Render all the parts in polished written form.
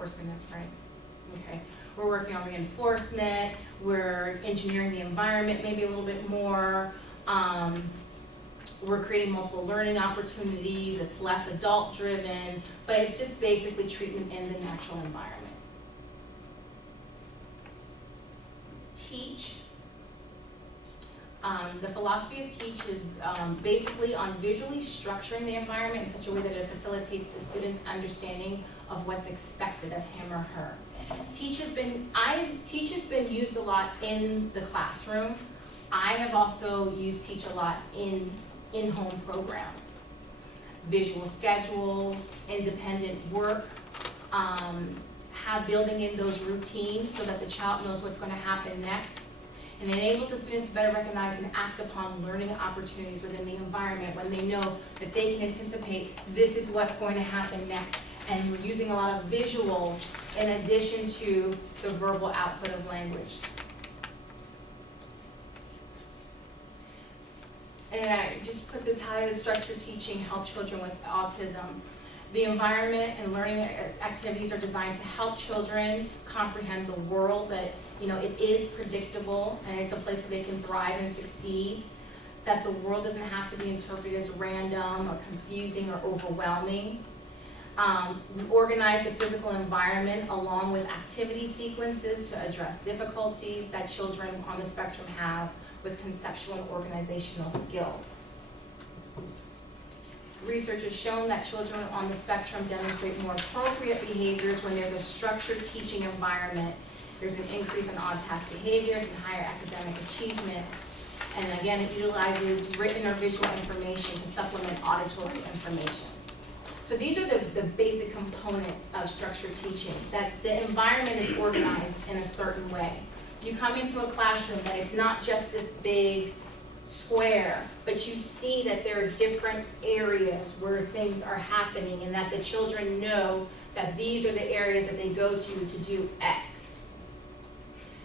reinforcement is, right? Okay. We're working on reinforcement, we're engineering the environment maybe a little bit more, we're creating multiple learning opportunities, it's less adult driven, but it's just basically treatment in the natural environment. Teach. The philosophy of teach is basically on visually structuring the environment in such a way that it facilitates the student's understanding of what's expected of him or her. Teach has been used a lot in the classroom. I have also used teach a lot in in-home programs. Visual schedules, independent work, building in those routines so that the child knows what's going to happen next. And it enables the students to better recognize and act upon learning opportunities within the environment when they know that they can anticipate this is what's going to happen next. And we're using a lot of visuals in addition to the verbal output of language. And I just put this, how does structured teaching help children with autism? The environment and learning activities are designed to help children comprehend the world, that it is predictable and it's a place where they can thrive and succeed, that the world doesn't have to be interpreted as random or confusing or overwhelming. We organize the physical environment along with activity sequences to address difficulties that children on the spectrum have with conceptual and organizational skills. Research has shown that children on the spectrum demonstrate more appropriate behaviors when there's a structured teaching environment. There's an increase in odd-task behaviors and higher academic achievement. And again, it utilizes written or visual information to supplement auditory information. So these are the basic components of structured teaching, that the environment is organized in a certain way. You come into a classroom that it's not just this big square, but you see that there are different areas where things are happening and that the children know that these are the areas that they go to do X.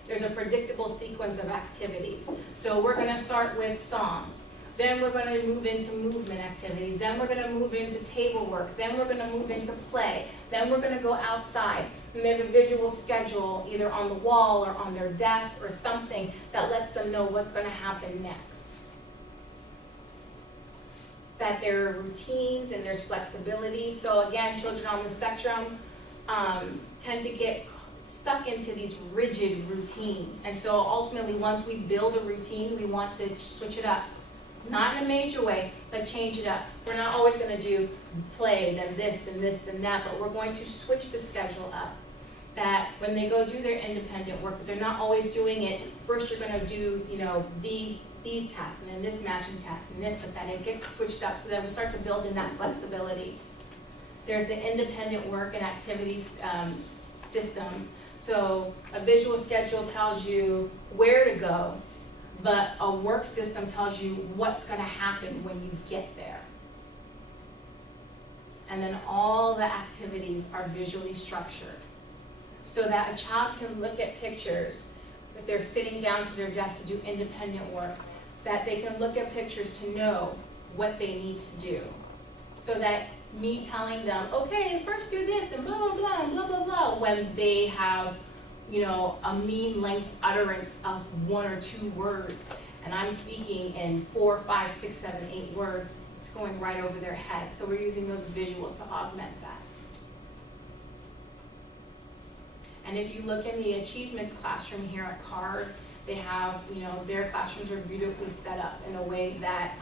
There's a predictable sequence of activities. So we're going to start with songs. Then we're going to move into movement activities. Then we're going to move into table work. Then we're going to move into play. Then we're going to go outside. And there's a visual schedule either on the wall or on their desk or something that lets them know what's going to happen next. That there are routines and there's flexibility. So again, children on the spectrum tend to get stuck into these rigid routines. And so ultimately, once we build a routine, we want to switch it up. Not in a major way, but change it up. We're not always going to do play, then this, and this, and that, but we're going to switch the schedule up. That when they go do their independent work, but they're not always doing it, first you're going to do, these tasks, and then this matching task, and this, but then it gets switched up so that we start to build in that flexibility. There's the independent work and activities systems. So a visual schedule tells you where to go, but a work system tells you what's going to happen when you get there. And then all the activities are visually structured so that a child can look at pictures if they're sitting down to their desk to do independent work, that they can look at pictures to know what they need to do. So that me telling them, okay, first do this and blah, blah, blah, blah, blah, blah, when they have a mean length utterance of 1 or 2 words, and I'm speaking in 4, 5, 6, 7, 8 words, it's going right over their head. So we're using those visuals to augment that. And if you look in the achievements classroom here at CARD, they have, their classrooms are beautifully set up in a way that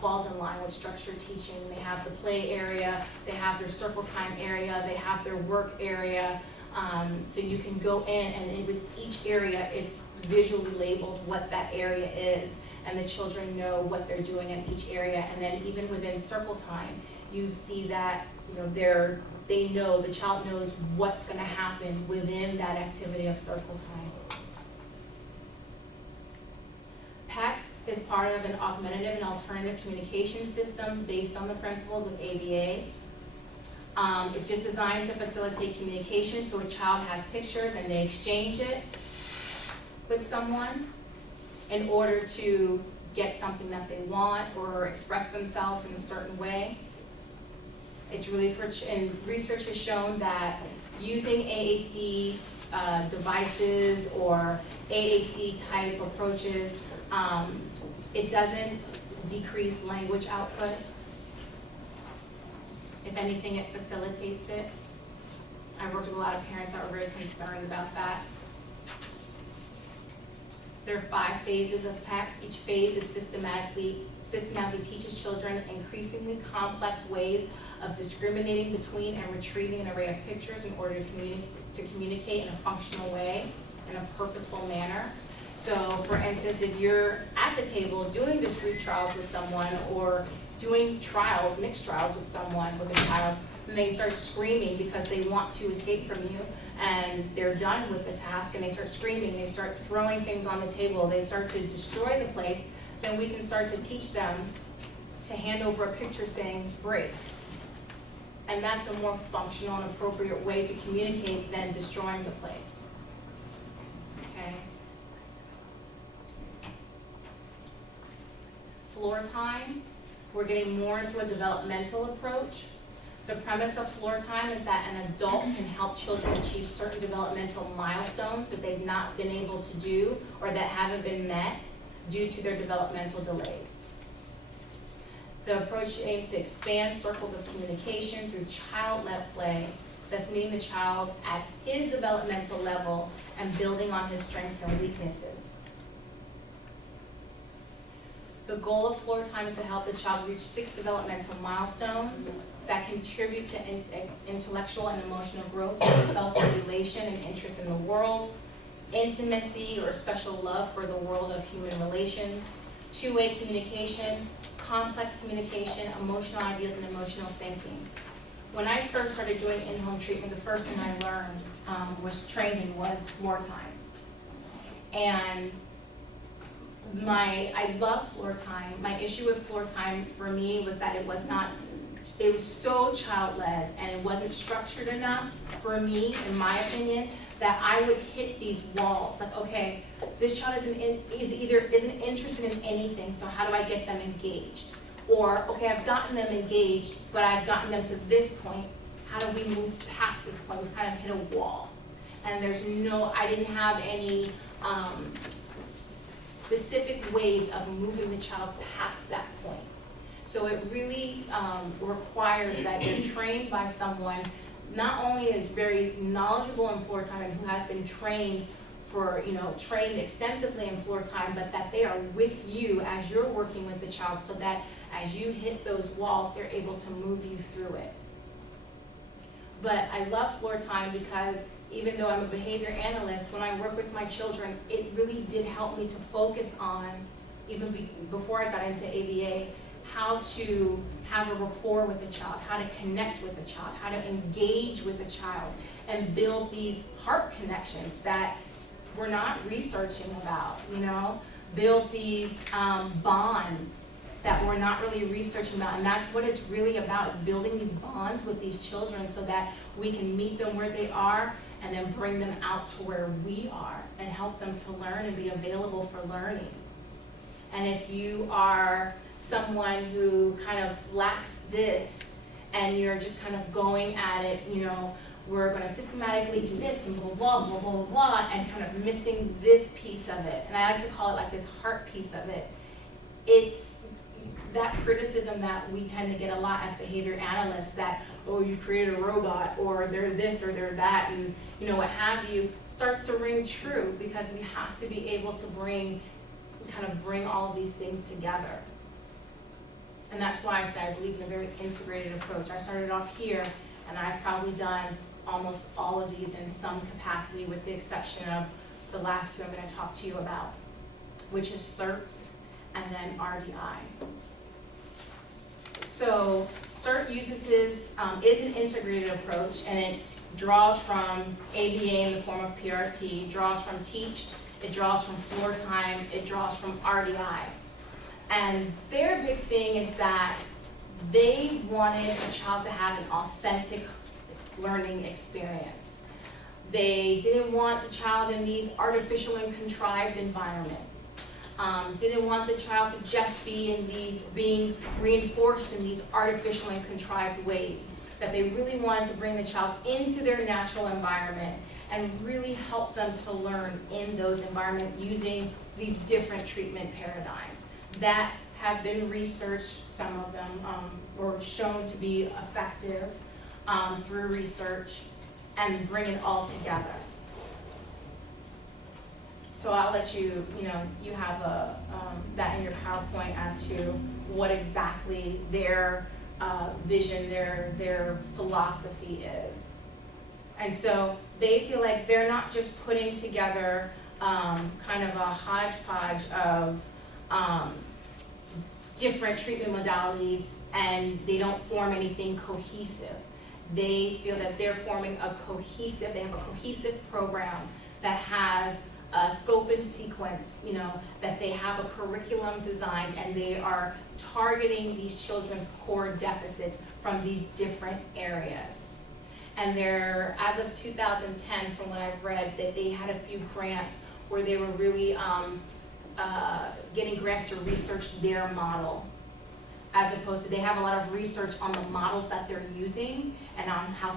falls in line with structured teaching. They have the play area, they have their circle time area, they have their work area. So you can go in and with each area, it's visually labeled what that area is, and the children know what they're doing in each area. And then even within circle time, you see that the child knows what's going to happen within that activity of circle time. PAX is part of an augmentative and alternative communication system based on the principles of ABA. It's just designed to facilitate communication, so a child has pictures and they exchange it with someone in order to get something that they want or express themselves in a certain way. It's really and research has shown that using AAC devices or AAC type approaches, it doesn't decrease language output. If anything, it facilitates it. I've worked with a lot of parents that were very concerned about that. There are 5 phases of Pax. Each phase is systematically teaches children increasingly complex ways of discriminating between and retrieving an array of pictures in order to communicate in a functional way, in a purposeful manner. So, for instance, if you're at the table doing discrete trials with someone or doing trials, mixed trials with someone, with a child, and they start screaming because they want to escape from you, and they're done with the task, and they start screaming, they start throwing things on the table, they start to destroy the place, then we can start to teach them to hand over a picture saying, break. And that's a more functional and appropriate way to communicate than destroying the place. Okay? Floor time, we're getting more into a developmental approach. The premise of floor time is that an adult can help children achieve certain developmental milestones that they've not been able to do or that haven't been met due to their developmental delays. The approach aims to expand circles of communication through child-led play, thus meeting the child at his developmental level and building on his strengths and weaknesses. The goal of floor time is to help the child reach 6 developmental milestones that contribute to intellectual and emotional growth, self-regulation and interest in the world, intimacy or special love for the world of human relations, two-way communication, complex communication, emotional ideas, and emotional thinking. When I first started doing in-home treatment, the first thing I learned was floor time. And I love floor time. My issue with floor time for me was that it was so child-led and it wasn't structured enough for me, in my opinion, that I would hit these walls. Like, okay, this child isn't interested in anything, so how do I get them engaged? Or, okay, I've gotten them engaged, but I've gotten them to this point. How do we move past this point? We've kind of hit a wall. And I didn't have any specific ways of moving the child past that point. So it really requires that you're trained by someone not only is very knowledgeable in floor time and who has been trained extensively in floor time, but that they are with you as you're working with the child so that as you hit those walls, they're able to move you through it. But I love floor time because even though I'm a behavior analyst, when I work with my children, it really did help me to focus on, even before I got into ABA, how to have a rapport with a child, how to connect with a child, how to engage with a child, and build these heart connections that we're not researching about, build these bonds that we're not really researching about. And that's what it's really about, is building these bonds with these children so that we can meet them where they are and then bring them out to where we are and help them to learn and be available for learning. And if you are someone who kind of lacks this and you're just kind of going at it, we're going to systematically do this and blah, blah, blah, blah, blah, blah, and kind of missing this piece of it. And I like to call it like this heart piece of it. It's that criticism that we tend to get a lot as behavior analysts, that, oh, you've created a robot, or they're this or they're that, and what have you, starts to ring true, because we have to be able to bring all of these things together. And that's why I say I believe in a very integrated approach. I started off here, and I've probably done almost all of these in some capacity, with the exception of the last 2 I'm going to talk to you about, which is CERTs and then RDI. So CERT is an integrated approach, and it draws from ABA in the form of PRT, it draws from TEACH, it draws from floor time, it draws from RDI. And their big thing is that they wanted a child to have an authentic learning experience. They didn't want the child in these artificial and contrived environments. Didn't want the child to just be being reinforced in these artificial and contrived ways. that they really wanted to bring the child into their natural environment and really help them to learn in those environments using these different treatment paradigms that have been researched, some of them were shown to be effective through research, and bring it all together. So I'll let you, you have that in your PowerPoint as to what exactly their vision, their philosophy is. And so they feel like they're not just putting together kind of a hodgepodge of different treatment modalities and they don't form anything cohesive. They feel that they're forming a cohesive, they have a cohesive program that has a scope and sequence, that they have a curriculum designed and they are targeting these children's core deficits from these different areas. And they're, as of 2010, from what I've read, that they had a few grants where they were really getting grants to research their model, as opposed to, they have a lot of research on the models that they're using and on how